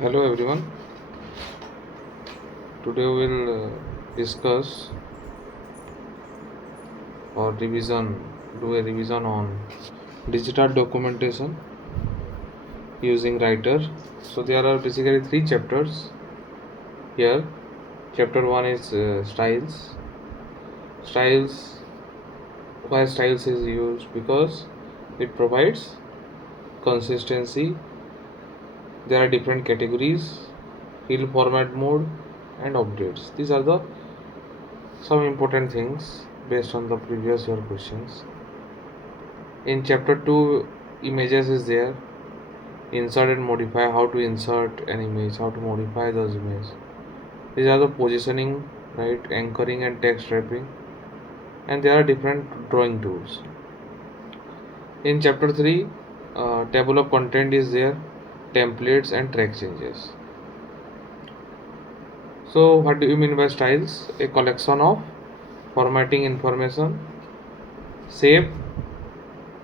Hello everyone. Today we will discuss or do a revision on digital documentation using Writer. So there are basically three chapters here. Chapter 1 is styles. Styles, why styles is used? Because it provides consistency. There are different categories, fill format mode and updates. These are the some important things based on the previous year questions. In chapter 2, images is there. Insert and modify, how to insert an image, how to modify those images. These are the positioning, right, anchoring and text wrapping, and there are different drawing tools. In chapter 3, table of content is there, templates and track changes. So what do you mean by styles? A collection of formatting information, shape,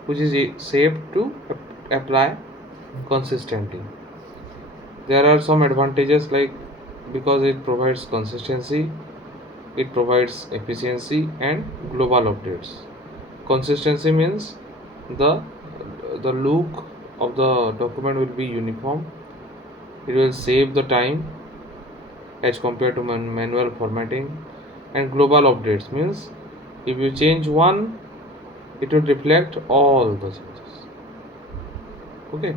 which is shape to apply consistently. There are some advantages, like because it provides consistency, it provides efficiency and global updates. Consistency means the the look of the document will be uniform. It will save the time as compared to manual formatting. And global updates means if you change one, it will reflect all the changes. Okay,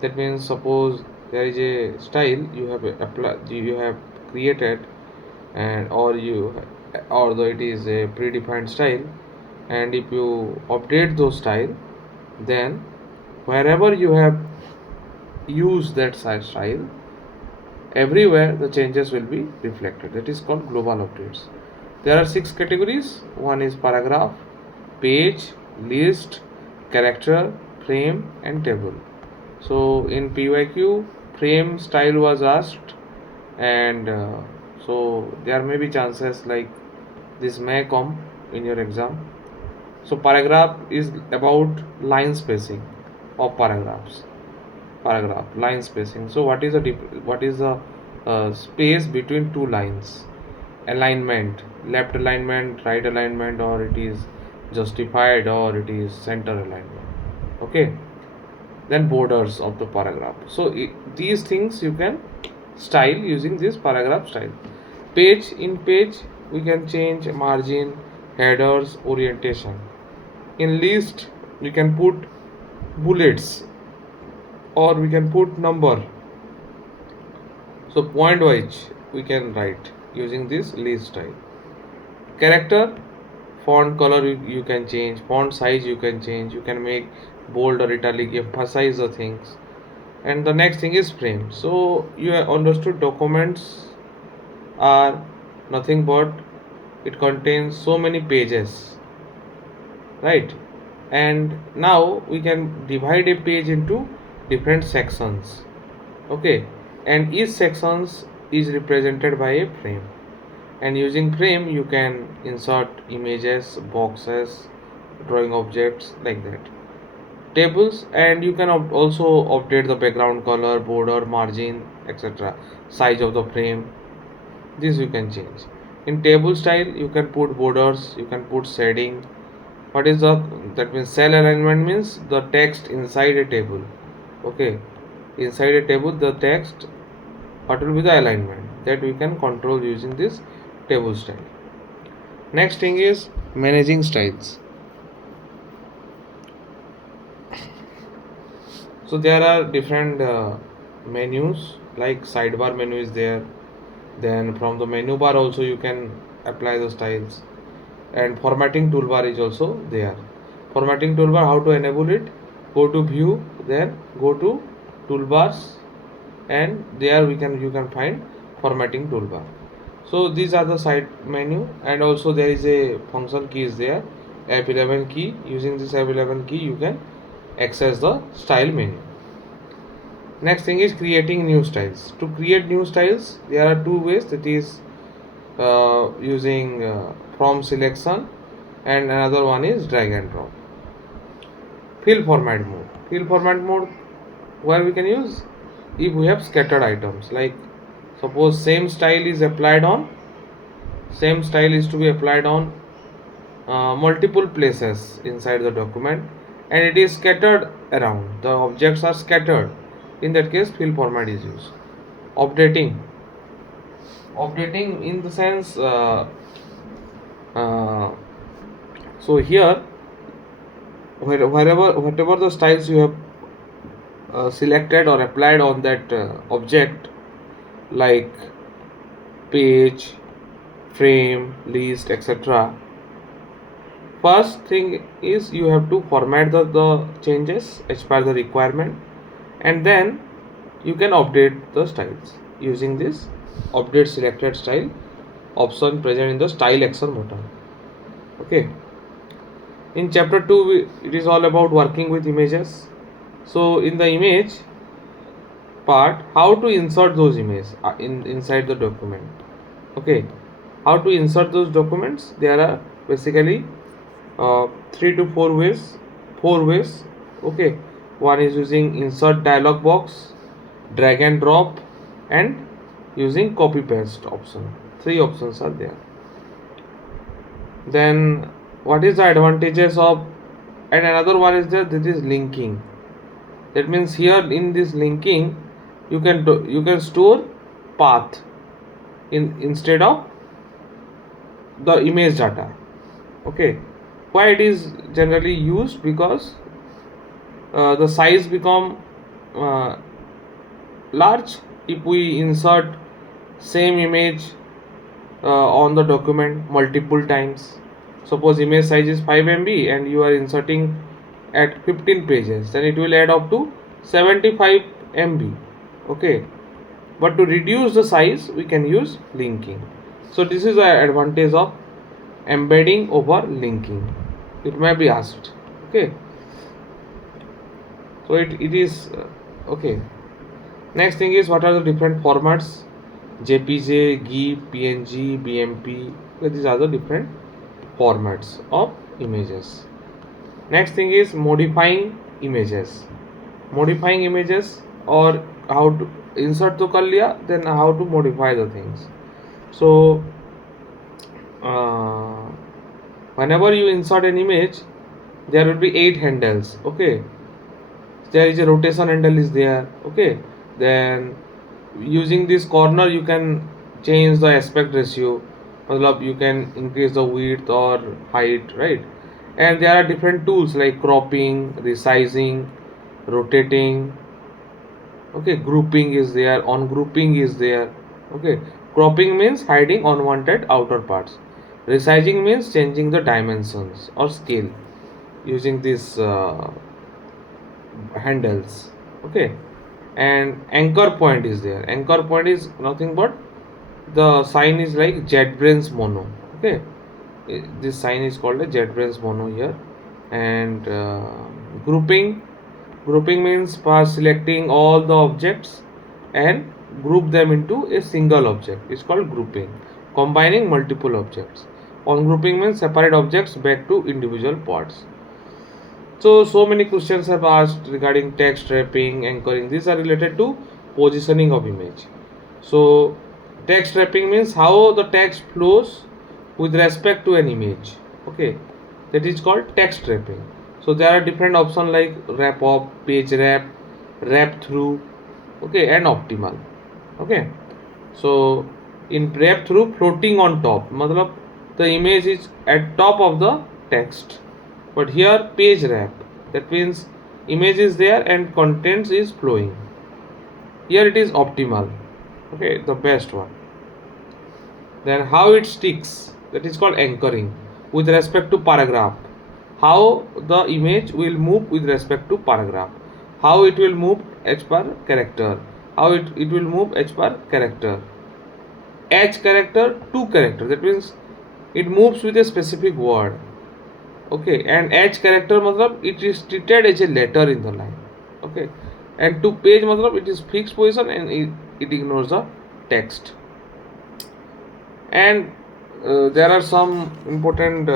that means suppose there is a style you have created, and although it is a predefined style, and if you update those style, then wherever you have used that style, everywhere the changes will be reflected. That is called global updates. There are 6 categories. One is paragraph, page, list, character, frame and table. So in PYQ, frame style was asked, and so there may be chances like this may come in your exam. So paragraph is about line spacing of paragraphs. Paragraph line spacing. So what is the space between two lines? Alignment, left alignment, right alignment, or it is justified, or it is center alignment. Okay. Then borders of the paragraph. So these things you can style using this paragraph style. Page we can change margin, headers, orientation. In list you can put bullets, or we can put number. So point wise we can write using this list style. Character, font color you can change, font size you can change, you can make bold or italic, emphasize the things. And the next thing is frame. So you have understood documents are nothing but it contains so many pages, right? And now we can divide a page into different sections. Okay, and each sections is represented by a frame, and using frame you can insert images, boxes, drawing objects, like that. Tables, and you can also update the background color, border, margin, etc., size of the frame. This you can change. In table style you can put borders, you can put shading. What is the that means cell alignment means the text inside a table. Okay, inside a table the text, what will be the alignment, that we can control using this table style. Next thing is managing styles. So there are different menus, like sidebar menu is there. Then from the menu bar also you can apply the styles, and formatting toolbar is also there. Formatting toolbar, how to enable it? Go to view, then go to toolbars, and there you can find formatting toolbar. So these are the side menu, and also there is a function key is there, F11 key. Using this F11 key you can access the style menu. Next thing is creating new styles. To create new styles there are two ways, that is using from selection, and another one is drag and drop. Fill format mode. Fill format mode, where we can use if we have scattered items, like suppose same style is to be applied on multiple places inside the document, and it is scattered around, the objects are scattered. In that case, fill format is used. Updating in the sense, uh, so here whatever the styles you have selected or applied on that object, like page, frame, list, etc. First thing is you have to format the changes as per the requirement, and then you can update the styles using this update selected style option present in the style action button. Okay. In chapter 2, it is all about working with images. So in the image part, how to insert those images inside the document. Okay, how to insert those documents? There are basically 3 to 4 ways. Okay, one is using insert dialog box, drag and drop, and using copy paste option. 3 options are there. Then what is the advantages of, and another one is there, that is linking. That means here in this linking you can store path instead of the image data. Okay, why it is generally used? Because the size become uh, large if we insert same image on the document multiple times. Suppose image size is 5 MB and you are inserting at 15 pages, then it will add up to 75 MB. Okay, but to reduce the size we can use linking. So this is the advantage of embedding over linking. It may be asked. Okay, so it is okay. Next thing is, what are the different formats? JPG, GIF, PNG, BMP. So these are the different formats of images. Next thing is modifying images. Modifying images, or how to insert to कर लिया, then how to modify the things. So uh, whenever you insert an image, there will be 8 handles. Okay, there is a rotation handle is there. Okay, then using this corner you can change the aspect ratio, you can increase the width or height, right? And there are different tools like cropping, resizing, rotating. Okay, grouping is there, on grouping is there. Okay, cropping means hiding unwanted outer parts, resizing means changing the dimensions or scale using these handles. Okay, and anchor point is there. Anchor point is nothing but the sign is like JetBrains mono. Okay, this sign is called a JetBrains mono here. And grouping means by selecting all the objects and group them into a single object, it's called grouping. Combining multiple objects. On grouping means separate objects back to individual parts. So many questions have asked regarding text wrapping, anchoring. These are related to positioning of image. So text wrapping means how the text flows with respect to an image. Okay, that is called text wrapping. So there are different options like wrap up, page wrap, wrap through. Okay, and optimal. Okay, so in wrap through, floating on top, matlab the image is at top of the text. But here page wrap, that means image is there and contents is flowing. Here it is optimal. Okay, the best one. Then how it sticks, that is called anchoring with respect to paragraph. How the image will move with respect to paragraph. How it will move as per character. How it will move as per character. H character to character, that means it moves with a specific word. Okay, and H character matlab it is treated as a letter in the line. Okay, and to page matlab it is fixed position and it ignores the text. And there are some important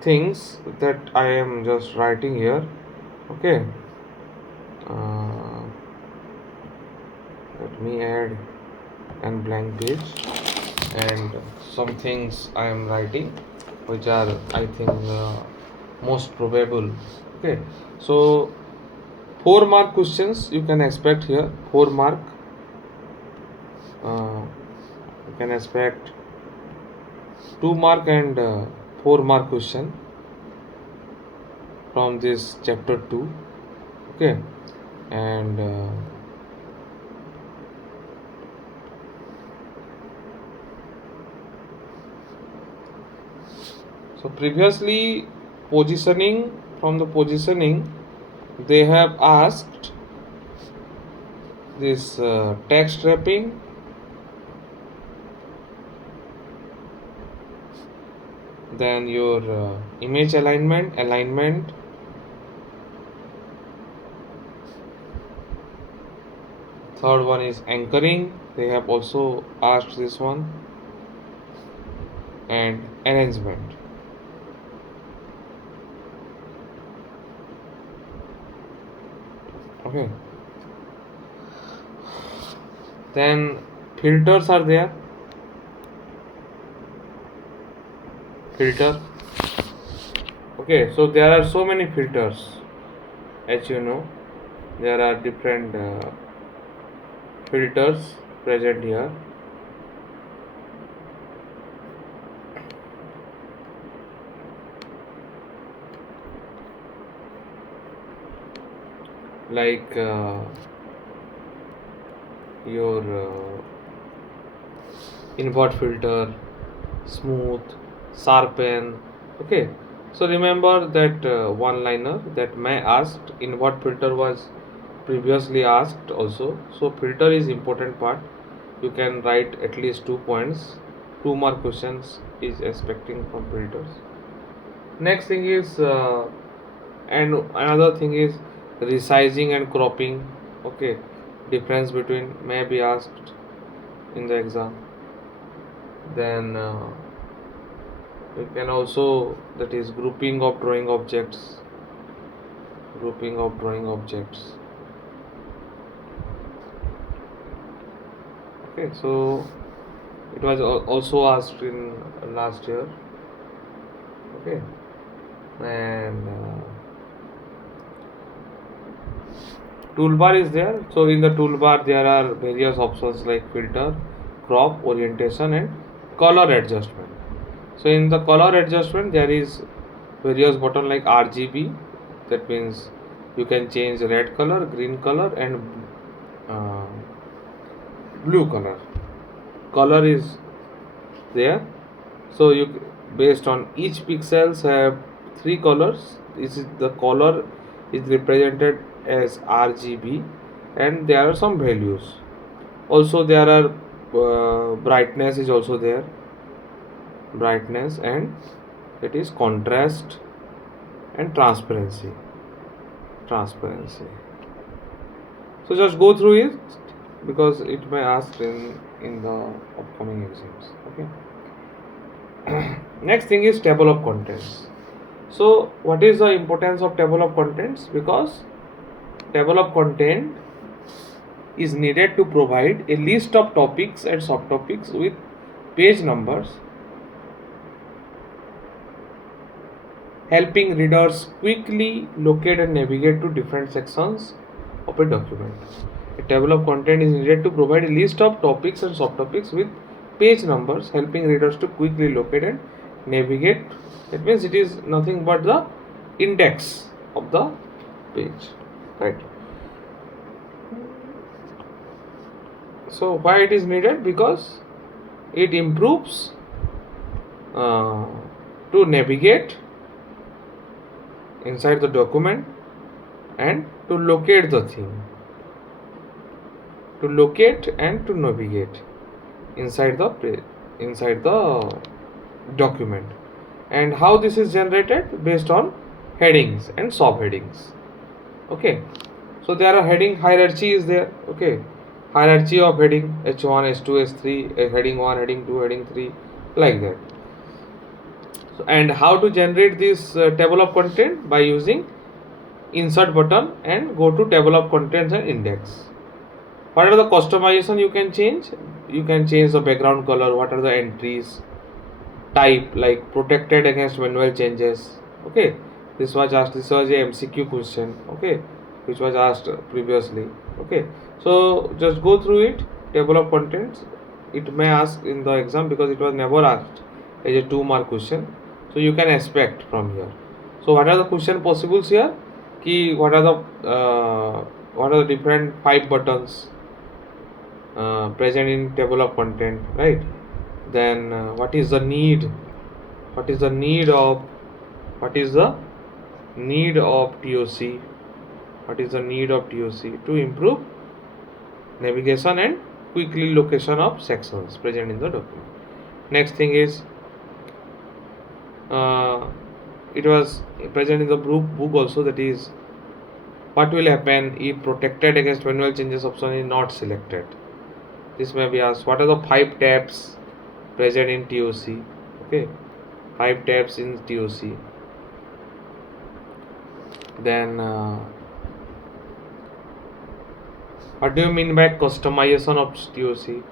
things that I am just writing here. Okay, uh, let me add an blank page and some things I am writing which are I think most probable. Okay, so 4 mark questions you can expect here. 4 mark, you can expect 2 mark and 4 mark question from this chapter 2. Okay, and so previously positioning, from the positioning they have asked this text wrapping, then your image alignment, third one is anchoring, they have also asked this one, and arrangement. Okay, then filters are there. Filter, okay, so there are so many filters, as you know there are different filters present here. Like your invert filter, smooth, sharpen. Okay, so remember that one liner that May asked, invert filter was previously asked also. So filter is important part. You can write at least 2 points. 2 mark questions is expecting from filters. Next thing is and another thing is resizing and cropping. Okay, difference between may be asked in the exam. Then we can also, that is grouping of drawing objects. Grouping of drawing objects. Okay, so it was also asked in last year. Okay, and toolbar is there. So in the toolbar there are various options like filter, crop, orientation and color adjustment. So in the color adjustment there is various button like RGB, that means you can change red color, green color and uh, blue color. Color is there, so you, based on each pixels have 3 colors. This is the color is represented as RGB and there are some values. Also there are brightness is also there, brightness, and it is contrast and transparency. So just go through it because it may ask in the upcoming exams. Okay. Next thing is table of contents. So what is the importance of table of contents? Because table of content is needed to provide a list of topics and subtopics with page numbers, helping readers quickly locate and navigate to different sections of a document. A table of content is needed to provide a list of topics and subtopics with page numbers, helping readers to quickly locate and navigate. That means it is nothing but the index of the page, right? So why it is needed? Because it improves to navigate inside the document and to locate the thing, to locate and to navigate inside the document. And how this is generated? Based on headings and subheadings. Okay, so there are heading hierarchy is there. Okay, hierarchy of heading H1, H2, H3, heading 1, heading 2, heading 3, like that. So, and how to generate this table of content? By using insert button and go to table of contents and index. What are the customization you can change? You can change the background color. What are the entries? Type, like protected against manual changes. Okay, this was asked. This was a MCQ question. Okay, which was asked previously. Okay, so just go through it. Table of contents. It may ask in the exam because it was never asked as a 2-mark question. So you can expect from here. So what are the question possibles here? Key. What are the different 5 buttons present in table of content, right? Then what is the need? What is the need of TOC? What is the need of TOC? To improve navigation and quickly location of sections present in the document. Next thing is it was present in the book also, that is what will happen if protected against manual changes option is not selected. This may be asked. What are the 5 tabs present in TOC? Okay, 5 tabs in TOC. Then what do you mean by customization of TOC?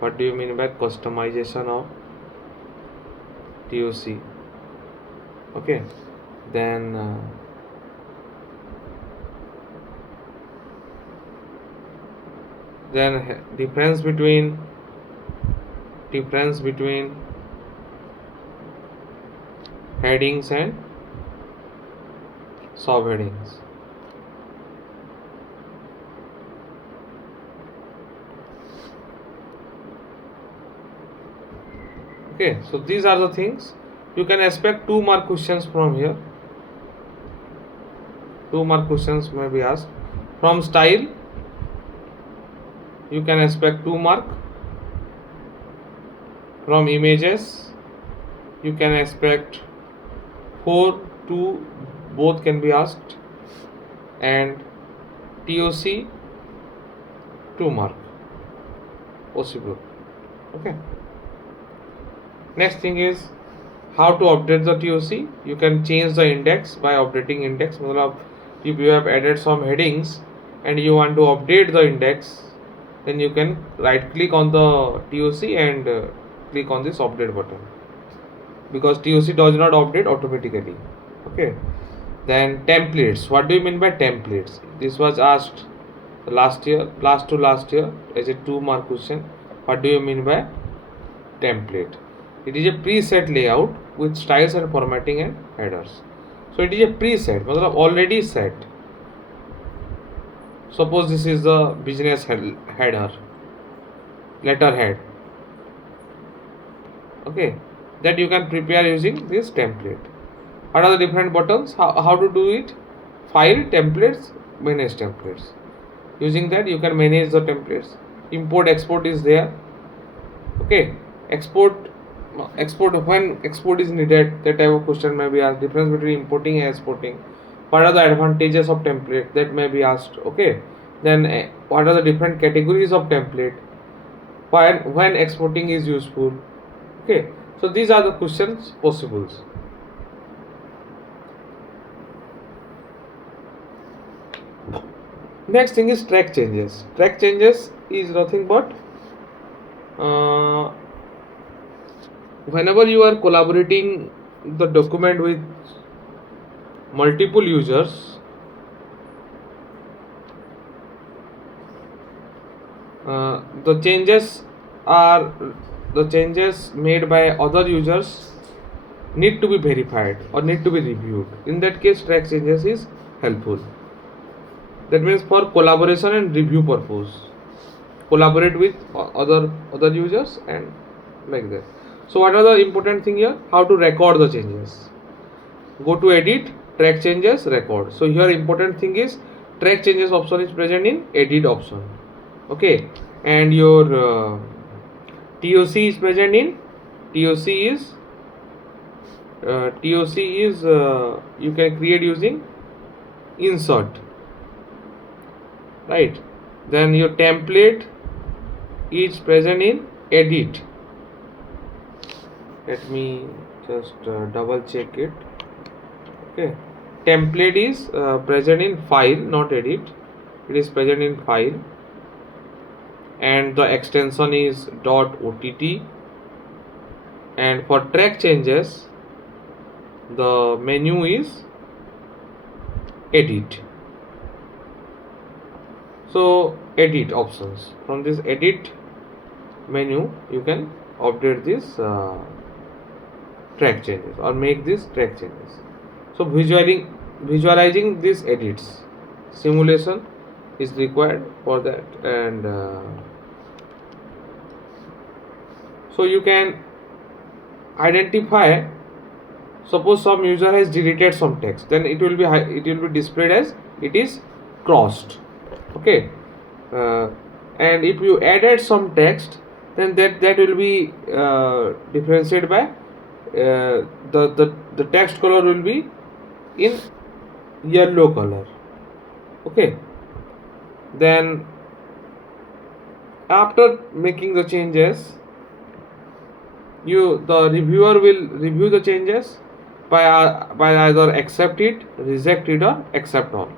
What do you mean by customization of TOC? Okay, then difference between headings and subheadings. Okay, so these are the things you can expect. 2-mark questions from here. 2-mark questions may be asked. From style, you can expect 2-mark. From images, you can expect 4, 2, both can be asked. And TOC, 2-mark possible. Okay. Next thing is how to update the TOC. You can change the index by updating index. If you have added some headings and you want to update the index, then you can right click on the TOC and click on this update button, because TOC does not update automatically. Okay. Then templates. What do you mean by templates? This was asked last year as a 2-mark question. What do you mean by template? It is a preset layout with styles and formatting and headers. So it is a preset, already set. Suppose this is the business header, letterhead. Okay, that you can prepare using this template. What are the different buttons? How to do it? File, templates, manage templates. Using that you can manage the templates. Import, export is there. Okay, export when export is needed, that type of question may be asked. Difference between importing and exporting. What are the advantages of template? That may be asked. Okay, then what are the different categories of template? When exporting is useful? Okay, so these are the questions possibles. Next thing is track changes. Track changes is nothing but whenever you are collaborating the document with multiple users, the changes made by other users need to be verified or need to be reviewed. In that case, track changes is helpful. That means for collaboration and review purpose, collaborate with other users and like that. So what are the important thing here? How to record the changes. Go to edit, track changes, record. So here important thing is track changes option is present in edit option. Okay, and your TOC is present in TOC is you can create using insert, right? Then your template is present in edit. Let me just double check it. Okay, template is present in file, not edit. It is present in file. and the extension is .ott, and for track changes the menu is edit. So edit options, from this edit menu you can update this track changes or make these track changes. So visualizing these edits, simulation is required for that, and so you can identify, suppose some user has deleted some text, then it will be displayed as it is crossed. Okay, and if you added some text, then that will be differentiated by the text color will be in yellow color. Okay, then after making the changes, the reviewer will review the changes by either accept it, reject it, or accept all.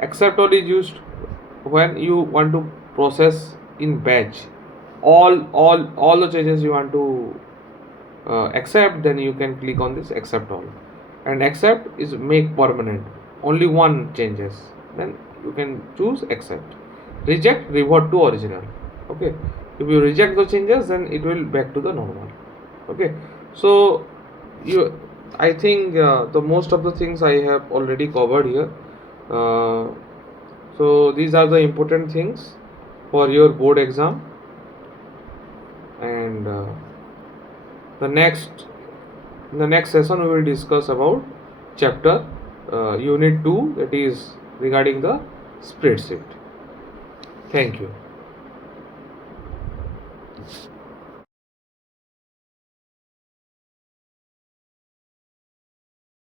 Accept all is used when you want to process in batch all the changes you want to accept, then you can click on this accept all. And accept is make permanent, only one changes, then you can choose accept. Reject, revert to original. Okay, if you reject the changes, then it will back to the normal. Okay, so I think the most of the things I have already covered here. So these are the important things for your board exam, and the next session we will discuss about chapter unit 2, that is regarding the spreadsheet. Thank you.